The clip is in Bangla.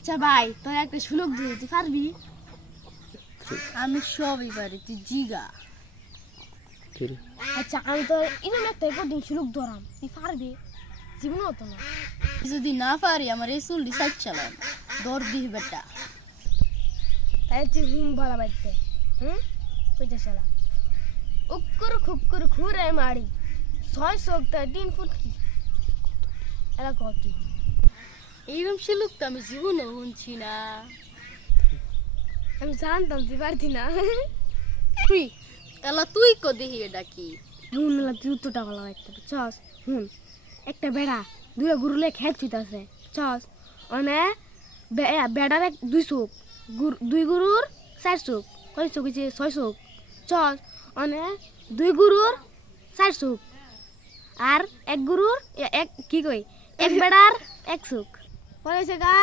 আচ্ছা ভাই তোর একটা সুযোগ দিয়ে তুই পারবি? আমি সবই পারি, তুই জিগা। আচ্ছা আমি তো এরকম একটা কঠিন সুযোগ ধরাম, তুই পারবি? জীবন হতো না যদি না পারি, আমার এই চুল ডিসাইড চালাম দৌড় দিস বেটা। তাই তুই হুম ভালো বাড়তে কইতে চালা উক্কর ঘুরে মারি 6 চোখটা 3 ফুট কি এলা কত এইরকম শিলুক তো আমি জীবনে শুনছি না। আমি জানতাম তুই পারতি না। তুই এলা তুই কো দেখি এটা কি হুন এলা তুই উত্তরটা ভালো একটা চস হুন একটা বেড়া দুই গুরুলে খেত ছুইতাছে চস মানে বেড়ার দুই চোখ দুই গুরুর 4 চোখ কয় চোখ হইছে 6 চোখ চস মানে দুই গুরুর 4 চোখ আর এক গুরুর এক কি কই এক বেড়ার এক চোখ পড়েছে গা।